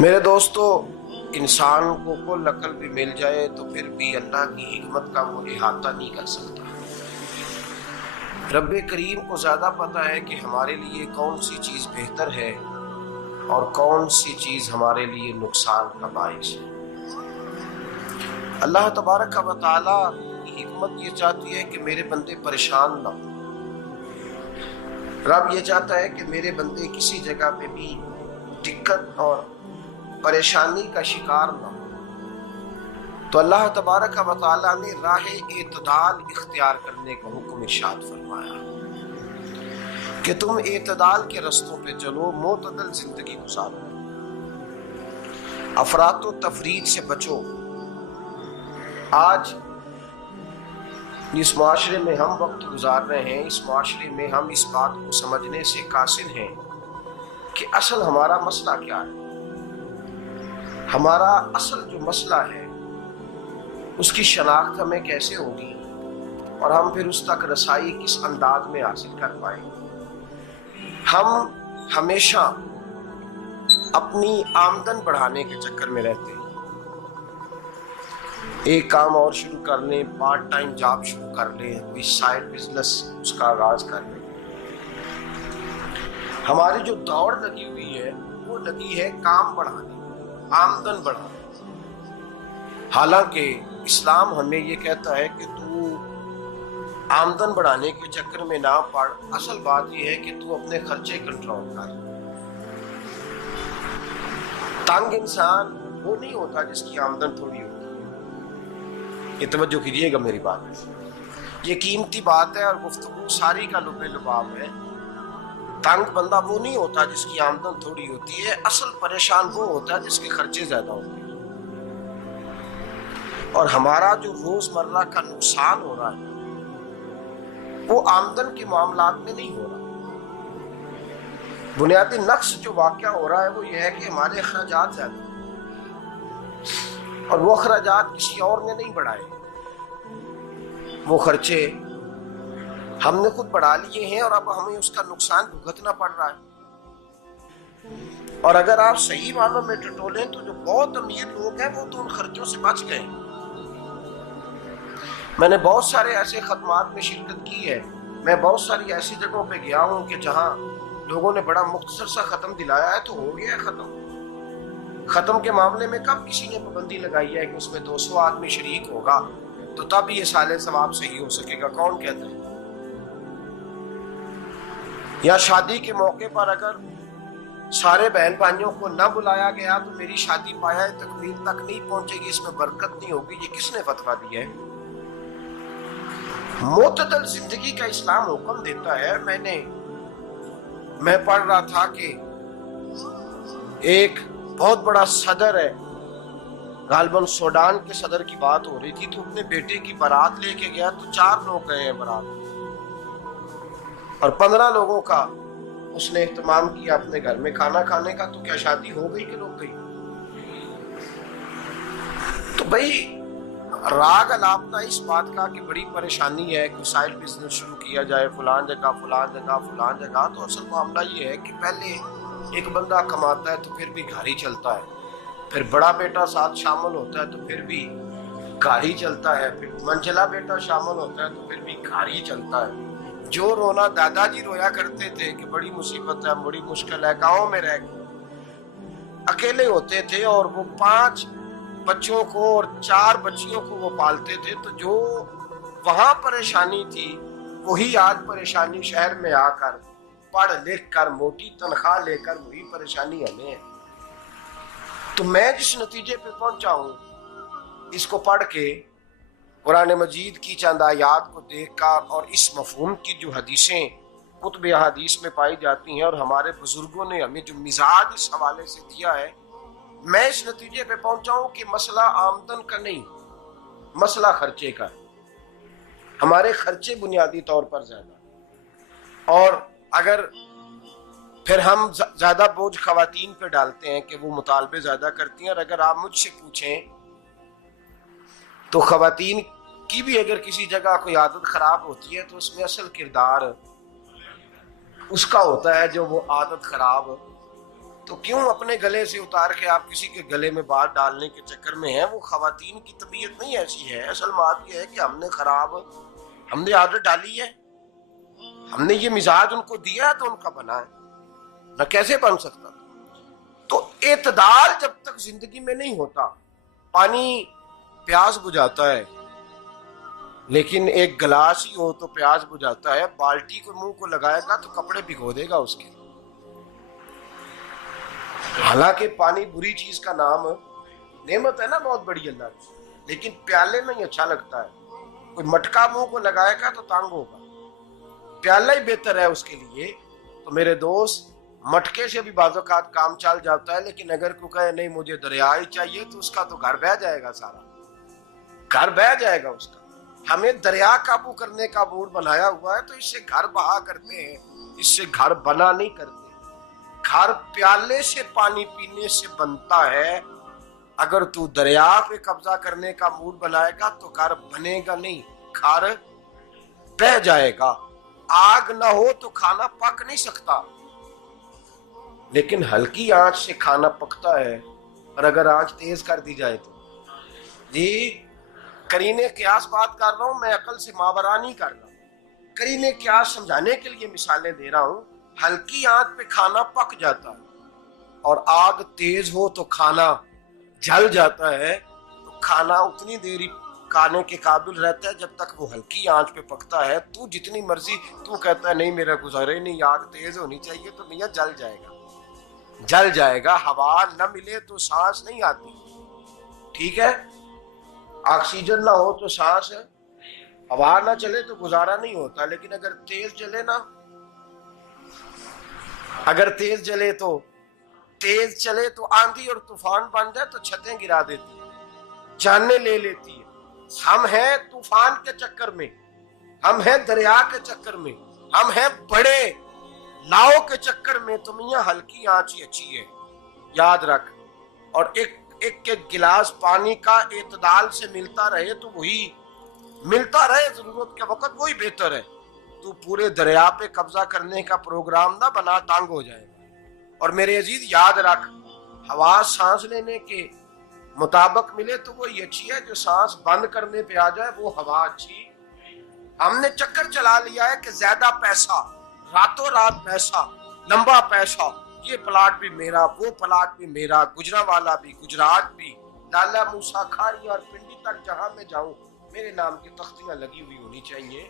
میرے دوستو، انسان کو کل عقل بھی مل جائے تو پھر بھی اللہ کی حکمت کا وہ احاطہ نہیں کر سکتا۔ رب کریم کو زیادہ پتہ ہے کہ ہمارے لیے کون سی چیز بہتر ہے اور کون سی چیز ہمارے لیے نقصان کا باعث ہے۔ اللہ تبارک و تعالی کی حکمت یہ چاہتی ہے کہ میرے بندے پریشان نہ ہوں۔ رب یہ چاہتا ہے کہ میرے بندے کسی جگہ پہ بھی دقت اور پریشانی کا شکار نہ ہو، تو اللہ تبارک و تعالیٰ نے راہ اعتدال اختیار کرنے کا حکم ارشاد فرمایا کہ تم اعتدال کے رستوں پہ چلو، معتدل زندگی گزارو، افراط و تفرید سے بچو۔ آج جس معاشرے میں ہم وقت گزار رہے ہیں، اس معاشرے میں ہم اس بات کو سمجھنے سے قاصر ہیں کہ اصل ہمارا مسئلہ کیا ہے۔ ہمارا اصل جو مسئلہ ہے اس کی شناخت ہمیں کیسے ہوگی اور ہم پھر اس تک رسائی کس انداز میں حاصل کر پائیں گے۔ ہم ہمیشہ اپنی آمدن بڑھانے کے چکر میں رہتے ہیں، ایک کام اور شروع کر لیں، پارٹ ٹائم جاب شروع کر لیں، کوئی سائیڈ بزنس اس کا آغاز کر لیں۔ ہماری جو دوڑ لگی ہوئی ہے وہ لگی ہے کام بڑھانے، آمدن بڑھانے۔ حالانکہ اسلام ہمیں یہ کہتا ہے کہ تو آمدن بڑھانے کے چکر میں نہ پڑ، اصل بات یہ ہے کہ تو اپنے خرچے کنٹرول کر۔ تنگ انسان وہ نہیں ہوتا جس کی آمدن تھوڑی ہوتی ہے۔ یہ توجہ کیجیے گا میری بات، یہ قیمتی بات ہے اور گفتگو ساری کا لب لباب ہے۔ تنگ بندہ وہ نہیں ہوتا جس کی آمدن تھوڑی ہوتی ہے، اصل پریشان وہ ہوتا ہے جس کے خرچے زیادہ ہوتے ہیں۔ اور ہمارا جو روزمرہ کا نقصان ہو رہا ہے وہ آمدن کے معاملات میں نہیں ہو رہا۔ بنیادی نقص جو واقعہ ہو رہا ہے وہ یہ ہے کہ ہمارے اخراجات زیادہ ہیں اور وہ اخراجات کسی اور نے نہیں بڑھائے، وہ خرچے ہم نے خود بڑھا لیے ہیں اور اب ہمیں اس کا نقصان بھگتنا پڑ رہا ہے۔ اور اگر آپ صحیح معنوں میں ٹٹولیں تو جو بہت امیر لوگ ہیں وہ تو ان خرچوں سے بچ گئے۔ میں نے بہت سارے ایسے خدمات میں شرکت کی ہے، میں بہت ساری ایسی جگہوں پہ گیا ہوں کہ جہاں لوگوں نے بڑا مختصر سا ختم دلایا ہے تو ہو گیا ہے ختم۔ ختم کے معاملے میں کب کسی نے پابندی لگائی ہے کہ اس میں 200 آدمی شریک ہوگا تو تب یہ سال ثواب صحیح ہو سکے گا؟ کون کہتا ہے؟ یا شادی کے موقع پر اگر سارے بہن بھائیوں کو نہ بلایا گیا تو میری شادی پایہ تکمیل تک نہیں پہنچے گی، اس میں برکت نہیں ہوگی، یہ کس نے فتویٰ دیا ہے؟ معتدل زندگی کا اسلام حکم دیتا ہے۔ میں پڑھ رہا تھا کہ ایک بہت بڑا صدر ہے، غالباً سوڈان کے صدر کی بات ہو رہی تھی، تو اپنے بیٹے کی بارات لے کے گیا تو 4 لوگ گئے ہیں بارات اور 15 لوگوں کا اس نے اہتمام کیا اپنے گھر میں کھانا کھانے کا۔ تو کیا شادی ہو گئی کہ لوگ گئی؟ تو بھائی راگ الاپنا اس بات کا کہ بڑی پریشانی ہے کہ سائیڈ بزنس شروع کیا جائے فلان جگہ فلان جگہ فلان جگہ، تو اصل معاملہ یہ ہے کہ پہلے ایک بندہ کماتا ہے تو پھر بھی گھر ہی چلتا ہے، پھر بڑا بیٹا ساتھ شامل ہوتا ہے تو پھر بھی گھر ہی چلتا ہے، پھر منجلا بیٹا شامل ہوتا ہے تو پھر بھی گھر ہی چلتا ہے۔ جو رونا دادا جی رویا کرتے تھے کہ بڑی مصیبت ہے، بڑی مشکل ہے، گاؤں میں رہ اکیلے ہوتے تھے اور وہ 5 بچوں کو اور 4 بچیوں کو وہ پالتے تھے، تو جو وہاں پریشانی تھی وہی آج پریشانی شہر میں آ کر پڑھ لکھ کر موٹی تنخواہ لے کر وہی پریشانی ہمیں ہے۔ تو میں جس نتیجے پہ پہنچا ہوں اس کو پڑھ کے، قرآن مجید کی چند آیات کو دیکھ کر اور اس مفہوم کی جو حدیثیں کتب احادیث میں پائی جاتی ہیں اور ہمارے بزرگوں نے ہمیں جو مزاج اس حوالے سے دیا ہے، میں اس نتیجے پہ پہنچا ہوں کہ مسئلہ آمدن کا نہیں، مسئلہ خرچے کا ہے۔ ہمارے خرچے بنیادی طور پر زیادہ، اور اگر پھر ہم زیادہ بوجھ خواتین پہ ڈالتے ہیں کہ وہ مطالبے زیادہ کرتی ہیں، اور اگر آپ مجھ سے پوچھیں تو خواتین کی بھی اگر کسی جگہ کوئی عادت خراب ہوتی ہے تو اس میں اصل کردار اس کا ہوتا ہے جو وہ عادت خراب تو کیوں اپنے گلے سے اتار کے آپ کسی کے گلے میں بات ڈالنے کے چکر میں ہیں؟ وہ خواتین کی طبیعت نہیں ایسی ہے. اصل بات یہ ہے کہ ہم نے عادت ڈالی ہے، ہم نے یہ مزاج ان کو دیا ہے تو ان کا بنا ہے، نہ کیسے بن سکتا. تو اعتدال جب تک زندگی میں نہیں ہوتا، پانی پیاس بجھاتا ہے لیکن ایک گلاس ہی ہو تو پیاس بجھاتا ہے، بالٹی کو منہ کو لگائے گا تو کپڑے بھگو دے گا اس کے. حالانکہ پانی بری چیز کا نام نعمت ہے نا بہت بڑی اللہ کی، لیکن پیالے میں ہی اچھا لگتا ہے. کوئی مٹکا منہ کو لگائے گا تو تانگ ہوگا، پیالہ ہی بہتر ہے اس کے لیے. تو میرے دوست، مٹکے سے بھی بعض اوقات کام چل جاتا ہے، لیکن اگر کوئی کہے نہیں مجھے دریا ہی چاہیے تو اس کا تو گھر بہ جائے گا، سارا گھر بہ جائے گا اس کا. ہمیں دریا قابو کرنے کا موڈ بنایا ہوا ہے تو اس سے گھر بہا کرتے ہیں، اس سے گھر بنا نہیں کرتے. گھر پیالے سے پانی پینے سے بنتا ہے. اگر تو دریا پہ قبضہ کرنے کا موڈ بنائے گا تو گھر بنے گا نہیں، گھر بہ جائے گا. آگ نہ ہو تو کھانا پک نہیں سکتا، لیکن ہلکی آنچ سے کھانا پکتا ہے. اور اگر آنچ تیز کر دی جائے تو جی قرینے قیاس بات کر رہا ہوں، میں عقل سے ماورا نہیں کر رہا. قرینے قیاس سمجھانے کے لیے مثالیں دے رہا ہوں. ہلکی آنچ پہ کھانا پک جاتا ہے اور آگ تیز ہو تو کھانا جل جاتا ہے. تو کھانا اتنی دیر کھانے کے قابل رہتا ہے جب تک وہ ہلکی آنچ پہ پکتا ہے. تو جتنی مرضی تو کہتا ہے نہیں میرا گزارے نہیں، آگ تیز ہونی چاہیے، تو میاں جل جائے گا، جل جائے گا. ہوا نہ ملے تو سانس نہیں آتی، ٹھیک ہے؟ آکسیجن نہ ہو تو سانس، ہوا نہ چلے تو گزارا نہیں ہوتا. لیکن اگر تیز جلے نا، اگر تیز جلے تو تیز چلے تو آندھی اور طوفان بن جائے تو چھتیں گرا دیتی ہے، جانیں لے لیتی ہے. ہم ہیں طوفان کے چکر میں، ہم ہیں دریا کے چکر میں، ہم ہیں بڑے لاؤ کے چکر میں. تو میاں ہلکی آنچ ہی اچھی ہے، یاد رکھ. اور ایک گلاس پانی کا اعتدال سے ملتا رہے تو وہی ملتا رہے، ضرورت کے وقت وہی بہتر ہے. تو پورے دریا پہ قبضہ کرنے کا پروگرام نہ بنا، تانگ ہو جائے گا. اور میرے عزیز یاد رکھ، ہوا سانس لینے کے مطابق ملے تو وہی اچھی ہے، جو سانس بند کرنے پہ آ جائے وہ ہوا اچھی. ہم نے چکر چلا لیا ہے کہ زیادہ پیسہ، راتوں رات پیسہ، لمبا پیسہ، یہ پلاٹ بھی میرا، وہ پلاٹ بھی میرا، گجرانوالا بھی، گجرات بھی، لالا موسیٰ کھاری اور پنڈی تک جہاں میں جاؤں میرے نام کی تختیاں لگی ہوئی ہونی چاہیے.